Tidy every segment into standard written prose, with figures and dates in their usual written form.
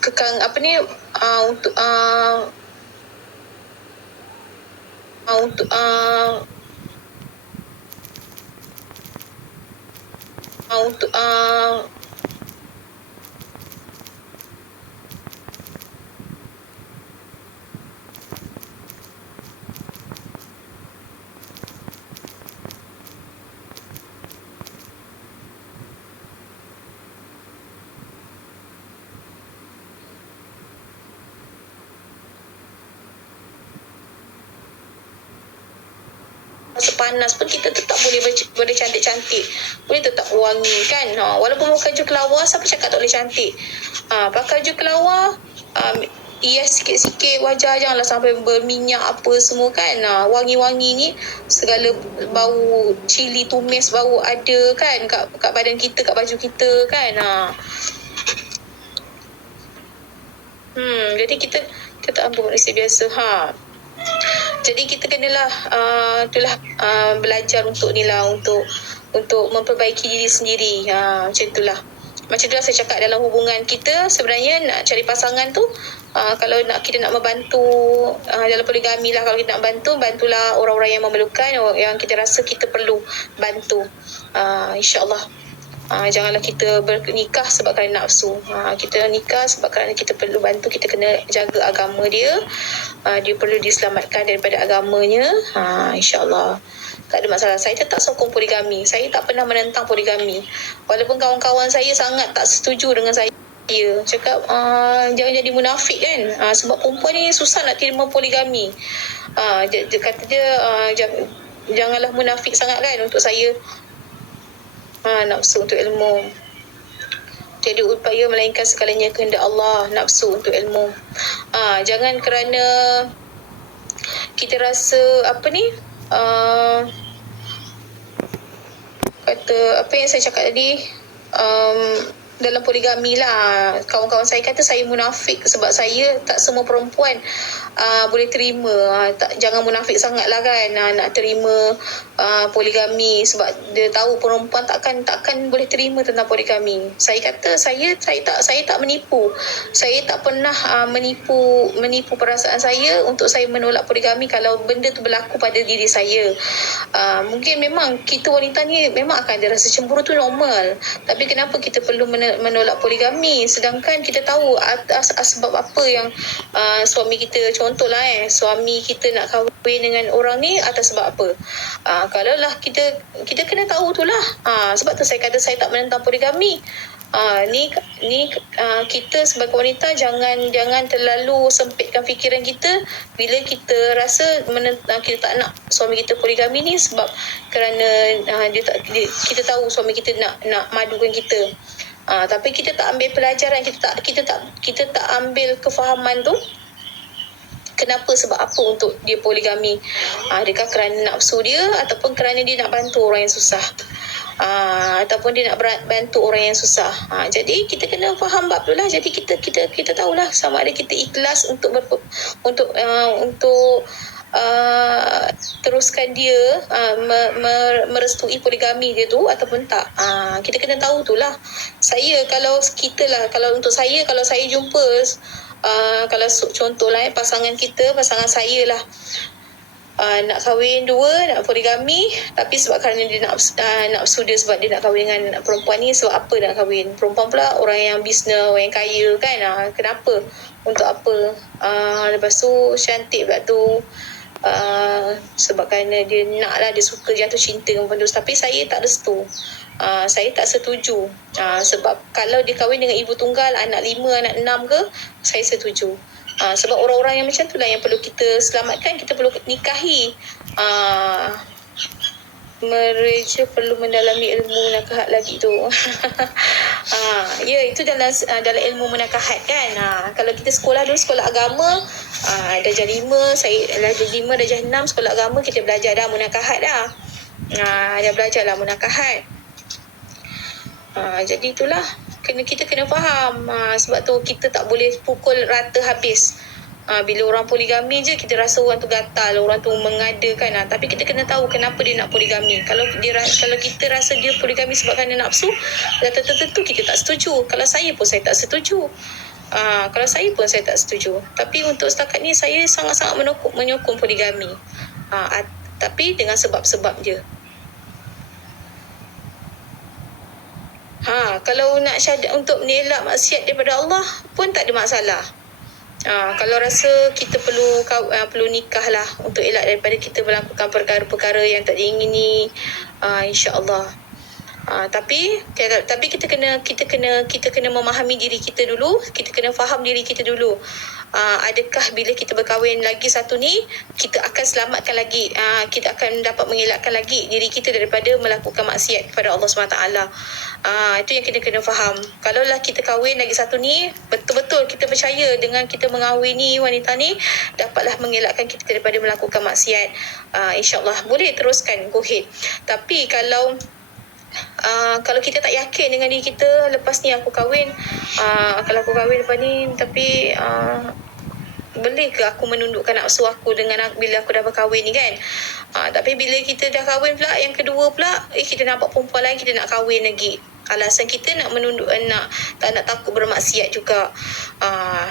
kekang apa ni untuk panas pun kita tetap boleh cantik-cantik, boleh tetap wangi kan. Walaupun pakai baju kelawar, siapa cakap tak boleh cantik. Pakai baju kelawar, hias sikit-sikit wajah, janganlah sampai berminyak apa semua kan. Wangi-wangi ni segala bau cili tumis bau ada kan kat badan kita, kat baju kita kan. Jadi kita tak ambil manusia biasa. Jadi kita kenalah belajar untuk memperbaiki diri sendiri. Macam itulah saya cakap, dalam hubungan kita sebenarnya nak cari pasangan tu, kalau kita nak membantu dalam poligami lah, kalau kita nak bantulah orang-orang yang memerlukan, yang kita rasa kita perlu bantu. InsyaAllah. Janganlah kita bernikah sebab kerana nafsu. Kita nikah sebab kerana kita perlu bantu. Kita kena jaga agama dia. Dia perlu diselamatkan daripada agamanya. InsyaAllah tak ada masalah. Saya tetap sokong poligami. Saya tak pernah menentang poligami. Walaupun kawan-kawan saya sangat tak setuju dengan saya. Cakap jangan jadi munafik kan. Sebab perempuan ni susah nak terima poligami. Dia kata dia janganlah munafik sangat kan untuk saya. Nafsu untuk ilmu. Jadi upaya melainkan segalanya kehendak Allah. Nafsu untuk ilmu. Jangan kerana kita rasa kata apa yang saya cakap tadi, dalam poligami lah, kawan-kawan saya kata saya munafik sebab saya tak semua perempuan boleh terima. Jangan munafik sangat lah kan, nak terima poligami sebab dia tahu perempuan takkan boleh terima tentang poligami. Saya kata saya tak menipu. Saya tak pernah menipu perasaan saya untuk saya menolak poligami kalau benda tu berlaku pada diri saya. Mungkin memang kita wanita ni memang akan ada rasa cemburu, tu normal. Tapi kenapa kita perlu menolak poligami sedangkan kita tahu sebab apa yang suami kita, contohlah suami kita nak kahwin dengan orang ni atas sebab apa. Kalau lah kita kena tahu tu lah. Sebab tu saya kata saya tak menentang poligami. Kita sebagai wanita jangan terlalu sempitkan fikiran kita bila kita rasa kita tak nak suami kita poligami ni sebab kerana kita tahu suami kita nak madukan kita. Tapi kita tak ambil pelajaran, kita tak ambil kefahaman tu. Kenapa, sebab apa untuk dia poligami? Adakah kerana nafsu dia ataupun kerana dia nak bantu orang yang susah? Ataupun dia nak bantu orang yang susah. Jadi kita kena faham bab tu lah. Jadi kita tahulah sama ada kita ikhlas untuk teruskan dia merestui poligami dia tu ataupun tak. Kita kena tahu tu lah. Kalau untuk saya, kalau saya jumpa kalau contohlah pasangan saya lah nak kahwin dua, nak poligami, tapi sebab kerana dia nafsu dia sebab dia nak kahwin dengan perempuan ni, sebab apa nak kahwin perempuan pula, orang yang bisnes, orang yang kaya kan. Kenapa, untuk apa? Lepas tu cantik pula tu, sebab kerana dia nak lah, dia suka jatuh cinta dengan perempuan tu. Tapi saya tak restu. Saya tak setuju. Sebab kalau dia kahwin dengan ibu tunggal, anak 5, anak 6 ke, saya setuju. Sebab orang-orang yang macam tu lah yang perlu kita selamatkan, kita perlu nikahi. Mereka perlu mendalami ilmu munakahat lagi tu. Itu dalam ilmu munakahat kan. Kalau kita sekolah dulu, sekolah agama, darjah 5, saya darjah 5, darjah 6 sekolah agama, kita belajar dah munakahat dah. Dah belajar lah munakahat. Jadi itulah, kita kena faham. Sebab tu kita tak boleh pukul rata habis. Bila orang poligami je kita rasa orang tu gatal, orang tu mengadakan. Tapi kita kena tahu kenapa dia nak poligami. Kalau kita rasa dia poligami sebab kerana nafsu, dah tentu kita tak setuju. Kalau saya pun saya tak setuju. Saya tak setuju. Tapi untuk setakat ni saya sangat-sangat menyokong poligami. Tapi dengan sebab-sebab je. Kalau nak syahadat untuk menelak maksiat daripada Allah pun tak ada masalah. Kalau rasa kita perlu nikah lah untuk elak daripada kita melakukan perkara-perkara yang tak diingini, insya-Allah. Tapi kita kena memahami diri kita dulu, kita kena faham diri kita dulu. Adakah bila kita berkahwin lagi satu ni, kita akan selamatkan lagi, kita akan dapat mengelakkan lagi diri kita daripada melakukan maksiat kepada Allah SWT. Itu yang kita kena faham. Kalaulah kita kahwin lagi satu ni, betul-betul kita percaya dengan kita mengahwini wanita ni dapatlah mengelakkan kita daripada melakukan maksiat, insya-Allah boleh teruskan, go ahead. Tapi kalau kita tak yakin dengan diri kita, lepas ni aku kahwin, kalau aku kahwin lepas ni, tapi boleh ke aku menundukkan nafsu aku bila aku dah berkahwin ni kan? Tapi bila kita dah kahwin pula, yang kedua pula, kita nampak perempuan lain, kita nak kahwin lagi. Alasan kita nak menunduk, tak nak takut bermaksiat juga.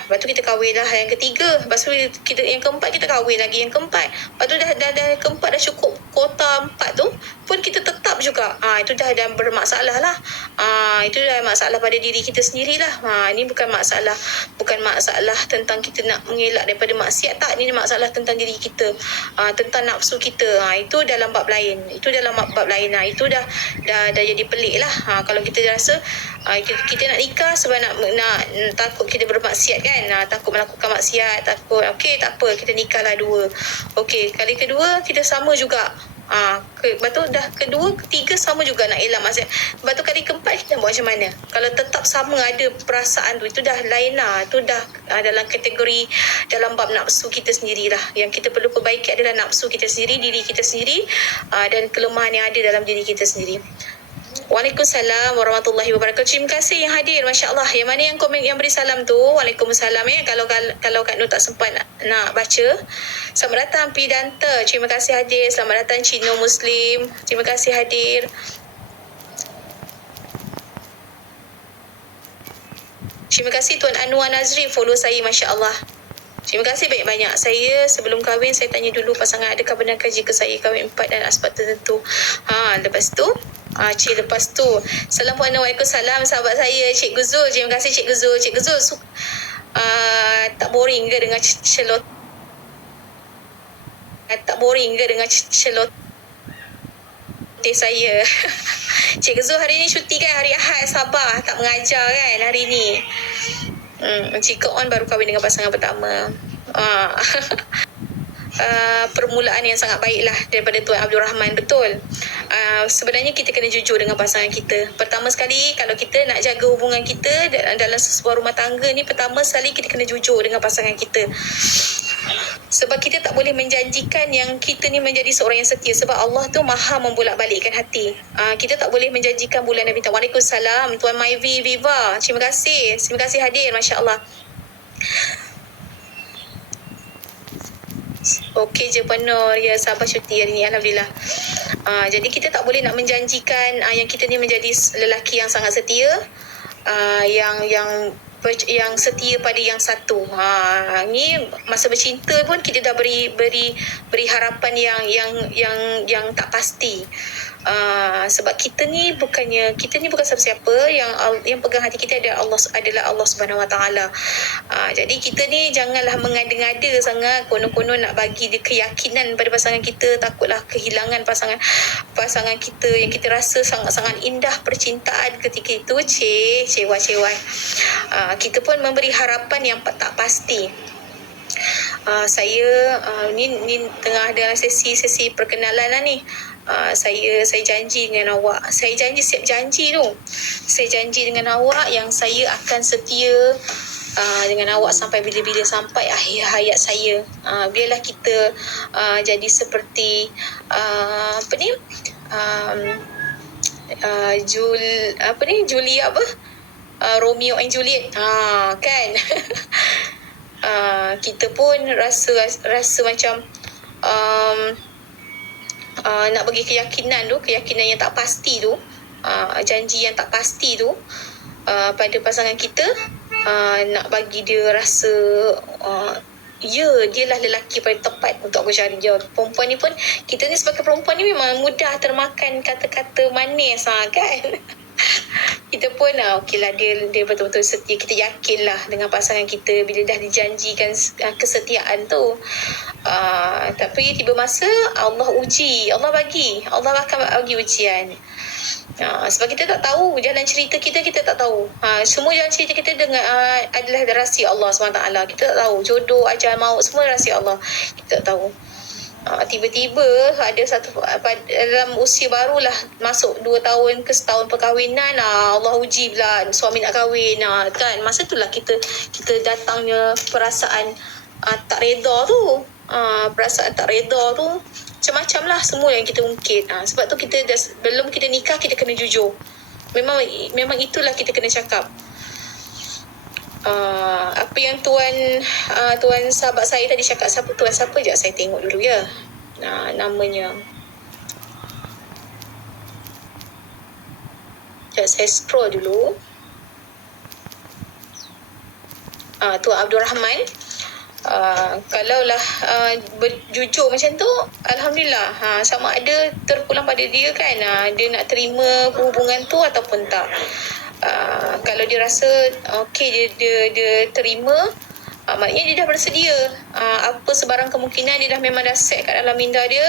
Lepas tu kita kahwin lah yang ketiga. Lepas tu yang keempat kita kahwin lagi yang keempat. Lepas tu dah keempat dah cukup kuota 4 tu pun kita tetap juga. Itu dah bermasalah lah. Itu dah masalah pada diri kita sendirilah. Ini bukan masalah tentang kita nak mengelak daripada maksiat, tak. Ini masalah tentang diri kita, tentang nafsu kita. Itu dalam bab lain. Itu dah jadi pelik lah. Kalau kita rasa kita nak nikah sebab nak takut kita bermaksiat kan, takut melakukan maksiat, takut, okey tak apa, kita nikahlah dua. Okey, kali kedua kita sama juga. Lepas tu dah kedua, ketiga sama juga nak elak maksiat. Lepas tu kali keempat kita buat macam mana? Kalau tetap sama ada perasaan tu, itu dah lain lah. Itu dah dalam kategori, dalam bab nafsu kita sendirilah. Yang kita perlu perbaiki adalah nafsu kita sendiri, diri kita sendiri, dan kelemahan yang ada dalam diri kita sendiri. Waalaikumsalam warahmatullahi wabarakatuh. Terima kasih yang hadir, masya-Allah. Yang mana yang komen yang beri salam tu? Waalaikumsalam kalau Kak Nur tak sempat nak baca. Selamat datang Pidanta. Terima kasih hadir. Selamat datang Cino Muslim. Terima kasih hadir. Terima kasih Tuan Anwar Nazri follow saya, masya-Allah. Terima kasih banyak-banyak. Saya sebelum kahwin saya tanya dulu pasangan adakah benarkah jika saya kahwin 4 dan asbab tertentu. Lepas tu lepas tu Assalamualaikum sahabat saya Cikgu Zul. Terima kasih Cikgu Zul. Cikgu Zul tak boring ke dengan celot? Tak boring ke dengan celot saya? Cikgu Zul hari ni cuti kan, hari Ahad, sabar tak mengajar kan hari ni. Cikgu On baru kahwin dengan pasangan pertama. Permulaan yang sangat baiklah daripada Tuan Abdul Rahman. Betul. Sebenarnya kita kena jujur dengan pasangan kita. Pertama sekali, kalau kita nak jaga hubungan kita dalam sebuah rumah tangga ni, pertama sekali kita kena jujur dengan pasangan kita. Sebab kita tak boleh menjanjikan yang kita ni menjadi seorang yang setia. Sebab Allah tu maha membolak-balikkan hati. Kita tak boleh menjanjikan bulan dan bintang. Waalaikumsalam Tuan Maivi Viva. Terima kasih hadir, masya-Allah. Okey je Puan Nur. Ya, sabar cuti hari ni, alhamdulillah. Jadi kita tak boleh nak menjanjikan yang kita ni menjadi lelaki yang sangat setia, yang setia pada yang satu. Ni masa bercinta pun kita dah beri harapan yang tak pasti. Sebab kita ni bukan siapa-siapa, yang pegang hati kita adalah Allah Subhanahu Wa Taala. Jadi kita ni janganlah mengada-ngada sangat, konon-konon nak bagi dia keyakinan pada pasangan kita, takutlah kehilangan pasangan kita yang kita rasa sangat-sangat indah percintaan ketika itu. Cewa-cewa. Kita pun memberi harapan yang tak pasti. Saya ni tengah dalam sesi perkenalan lah ni. Saya janji dengan awak. Saya janji dengan awak yang saya akan setia dengan awak sampai bila-bila, sampai akhir hayat saya. Biarlah kita jadi seperti Julia Romeo and Juliet kan. kita pun rasa macam nak bagi keyakinan yang tak pasti tu, janji yang tak pasti tu pada pasangan kita, nak bagi dia rasa dia lah lelaki paling tepat untuk aku cari dia. Perempuan ni pun, kita ni sebagai perempuan ni memang mudah termakan kata-kata manis kan. Kita pun okey lah, dia betul-betul setia. Kita yakin lah dengan pasangan kita bila dah dijanjikan kesetiaan tu. Tapi tiba masa Allah uji, Allah akan bagi ujian. Sebab kita tak tahu jalan cerita kita tak tahu. Semua jalan cerita kita adalah rahsia Allah SWT. Kita tak tahu jodoh, ajal, maut, semua rahsia Allah. Kita tak tahu. Tiba-tiba ada satu dalam usia barulah, masuk 2 tahun ke setahun perkahwinan, Allah uji pula suami nak kahwin kan. Masa itulah kita datangnya perasaan tak reda tu. Perasaan tak reda tu macam-macam lah semua yang kita ungkit. Sebab tu kita belum kita nikah, kita kena jujur. Memang itulah kita kena cakap. Apa yang tuan sahabat saya tadi cakap, tuan siapa je, saya tengok dulu ya. Namanya, saya scroll dulu. Tuan Abdul Rahman. Kalaulah jujur macam tu, Alhamdulillah, sama ada terpulang pada dia kan, dia nak terima hubungan tu ataupun tak. Kalau dia rasa okey, dia terima, maknanya dia dah bersedia. Apa sebarang kemungkinan dia memang dah set kat dalam minda dia.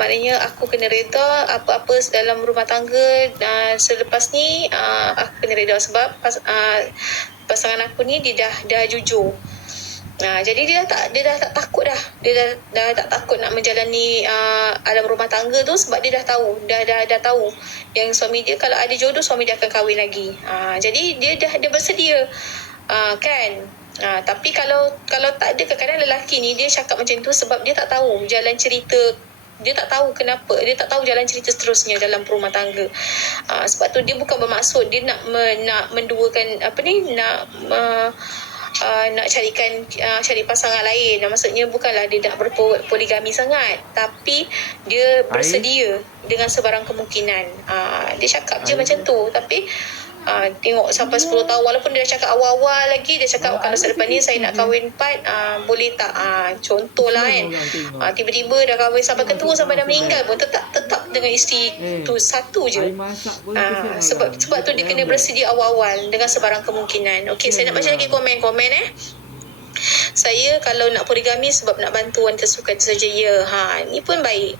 Maknanya aku kena reda apa-apa dalam rumah tangga selepas ni, aku kena reda sebab pasangan aku ni dia dah jujur. Jadi dia dah tak takut dah. Dia dah tak takut nak menjalani alam rumah tangga tu, sebab dia dah tahu, dah tahu yang suami dia, kalau ada jodoh, suami dia akan kahwin lagi. Jadi dia bersedia kan. Tapi kalau tak ada, kadang-kadang lelaki ni dia cakap macam tu sebab dia tak tahu jalan cerita, dia tak tahu kenapa, dia tak tahu jalan cerita seterusnya dalam rumah tangga. Sebab tu dia bukan bermaksud dia nak menduakan nak cari pasangan lain. Maksudnya bukanlah dia nak berpoligami sangat, tapi dia bersedia dengan sebarang kemungkinan. Dia cakap je macam tu, tapi tengok sampai 10 tahun, walaupun dia dah cakap awal-awal lagi, dia cakap kalau selepas ni saya nak kahwin 4, boleh tak, contohlah kan. Tiba-tiba dah kahwin sampai ketua, sampai dah meninggal pun tetap dengan isteri tu satu je. Sebab tu dia kena bersedia awal-awal dengan sebarang kemungkinan. Okey, saya nak baca lagi komen saya. Kalau nak poligami sebab nak bantu wanita suka itu saja ya. Ni pun baik.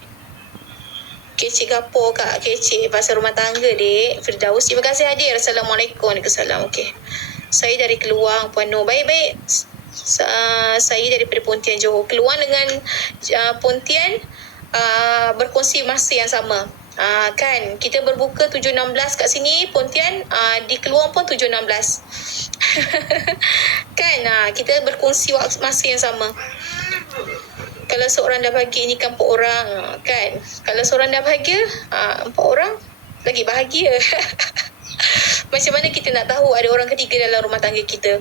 Kecik gapo kak, kecik pasal rumah tangga dek. Firdaus, terima kasih hadir. Assalamualaikum. Waalaikumsalam. Okey, saya dari Keluang, Puan Nur. Baik. Saya daripada Pontian, Johor. Keluang dengan Pontian berkongsi masa yang sama. Kan kita berbuka 7.16 kat sini, Pontian di Keluang pun 7.16. Kan kita berkongsi masa yang sama. Kalau seorang dah bahagia, ini kan 4 orang kan. Kalau seorang dah bahagia, 4 orang lagi bahagia. Macam mana kita nak tahu ada orang ketiga dalam rumah tangga kita?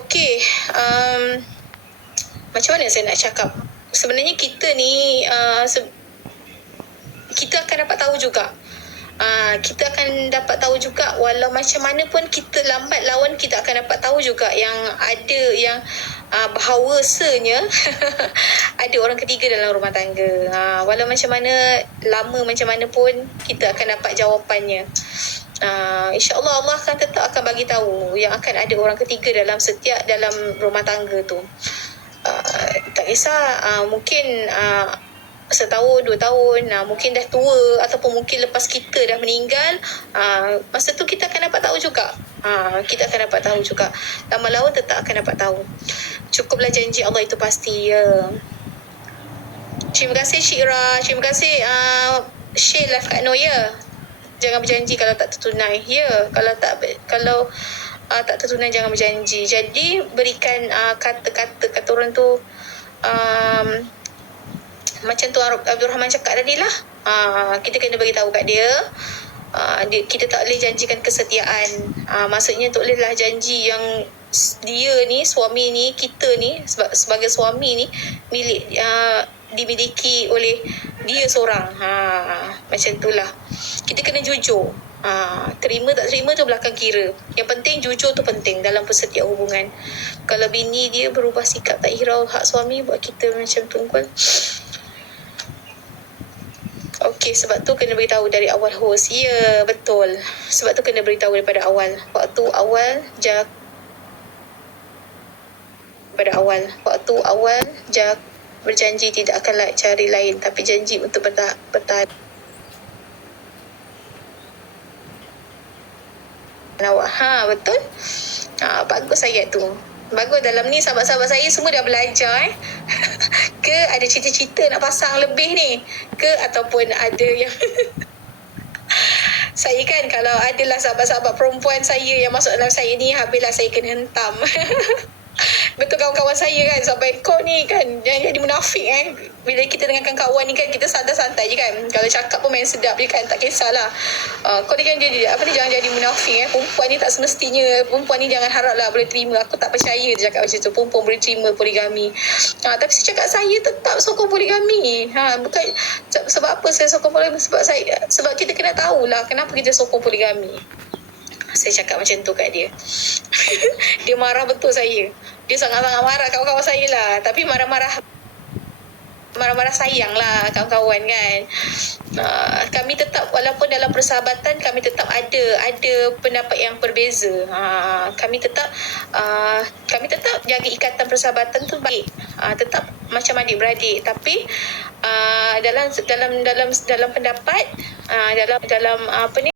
Okey, macam mana saya nak cakap? Sebenarnya kita ni kita akan dapat tahu juga. Kita akan dapat tahu juga, walau macam mana pun kita lambat laun, kita akan dapat tahu juga yang ada yang bahawasanya ada orang ketiga dalam rumah tangga. Walau macam mana lama, macam mana pun kita akan dapat jawapannya. InsyaAllah Allah akan tetap akan bagi tahu yang akan ada orang ketiga dalam rumah tangga tu. Tak kisah, mungkin setahun, 2 tahun, mungkin dah tua, ataupun mungkin lepas kita dah meninggal, masa tu kita akan dapat tahu juga. Kita akan dapat tahu juga. Lama laun tetap akan dapat tahu. Cukuplah janji Allah itu pasti ya. Terima kasih Syira. Terima kasih share live Kak Noh ya. Jangan berjanji kalau tak tertunai. Ya, kalau tak tertunai jangan berjanji. Jadi berikan kata orang tu, macam tu Abdul Rahman cakap tadi lah. Kita kena bagi tahu kat dia. Kita tak boleh janjikan kesetiaan. Maksudnya tak bolehlah janji yang dia ni, suami ni, kita ni sebagai suami ni dimiliki oleh dia seorang. Macam itulah. Kita kena jujur. Terima tak terima tu belakang kira. Yang penting jujur tu penting dalam persetiaan hubungan. Kalau bini dia berubah sikap tak hirau hak suami, buat kita macam tungkol. Okey, sebab tu kena beritahu dari awal host. Ya, betul. Sebab tu kena beritahu daripada awal. Waktu awal berjanji tidak akan cari lain, tapi janji untuk bertahan awak. Betul. Bagus ayat tu. Bagus. Dalam ni sahabat-sahabat saya semua dah belajar ke ada cita-cita nak pasang lebih ni, ke ataupun ada yang saya kan, kalau adalah sahabat-sahabat perempuan saya yang masuk dalam saya ni, habislah saya kena hentam. Betul kawan-kawan saya kan, sampai kau ni kan jangan jadi munafik Bila kita dengarkan kawan ni kan, kita santai-santai je kan, kalau cakap pun main sedap je kan, tak kisahlah. Kau ni kan jangan jadi munafik Perempuan ni tak semestinya, perempuan ni jangan haraplah boleh terima. Aku tak percaya dia cakap macam tu, perempuan boleh terima poligami. Tapi saya cakap saya tetap sokong poligami. Bukan sebab apa saya sokong poligami, sebab kita kena tahulah kenapa kita sokong poligami. Saya cakap macam tu kat dia. Dia marah betul saya. Dia sangat-sangat marah kawan-kawan saya lah. Tapi marah-marah sayang lah kawan-kawan kan. Kami tetap, walaupun dalam persahabatan, kami tetap ada pendapat yang berbeza. Kami tetap jaga ikatan persahabatan tu baik. Tetap macam adik-beradik. Tapi dalam pendapat, dalam apa ni,